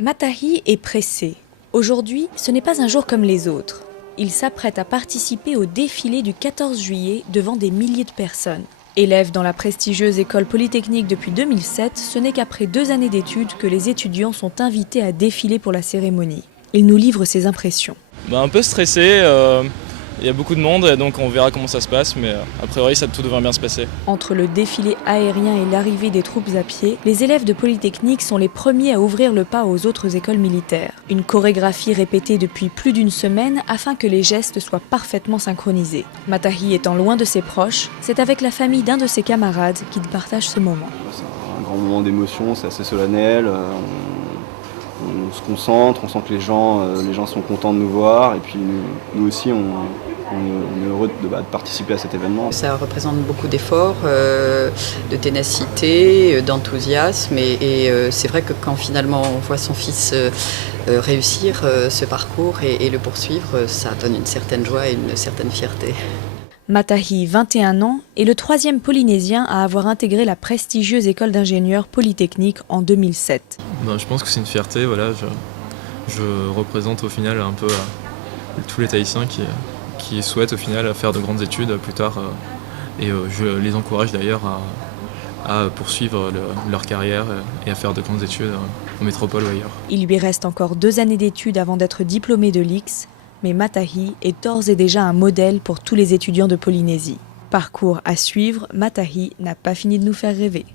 Matahi est pressé. Aujourd'hui, ce n'est pas un jour comme les autres. Il s'apprête à participer au défilé du 14 juillet devant des milliers de personnes. Élève dans la prestigieuse école polytechnique depuis 2007, ce n'est qu'après 2 années d'études que les étudiants sont invités à défiler pour la cérémonie. Il nous livre ses impressions. Un peu stressé, il y a beaucoup de monde, donc on verra comment ça se passe, mais a priori tout devrait bien se passer. Entre le défilé aérien et l'arrivée des troupes à pied, les élèves de Polytechnique sont les premiers à ouvrir le pas aux autres écoles militaires. Une chorégraphie répétée depuis plus d'une semaine afin que les gestes soient parfaitement synchronisés. Matahi étant loin de ses proches, c'est avec la famille d'un de ses camarades qu'il partage ce moment. C'est un grand moment d'émotion, c'est assez solennel. On se concentre, on sent que les gens sont contents de nous voir et puis nous aussi on est heureux de participer à cet événement. Ça représente beaucoup d'efforts, de ténacité, d'enthousiasme et c'est vrai que quand finalement on voit son fils réussir ce parcours et le poursuivre, ça donne une certaine joie et une certaine fierté. Matahi, 21 ans, est le 3e Polynésien à avoir intégré la prestigieuse école d'ingénieurs Polytechnique en 2007. Je pense que c'est une fierté, voilà. Je représente au final un peu tous les Tahitiens qui souhaitent au final faire de grandes études plus tard et je les encourage d'ailleurs à poursuivre leur carrière et à faire de grandes études en métropole ou ailleurs. Il lui reste encore 2 années d'études avant d'être diplômé de l'IX, mais Matahi est d'ores et déjà un modèle pour tous les étudiants de Polynésie. Parcours à suivre, Matahi n'a pas fini de nous faire rêver.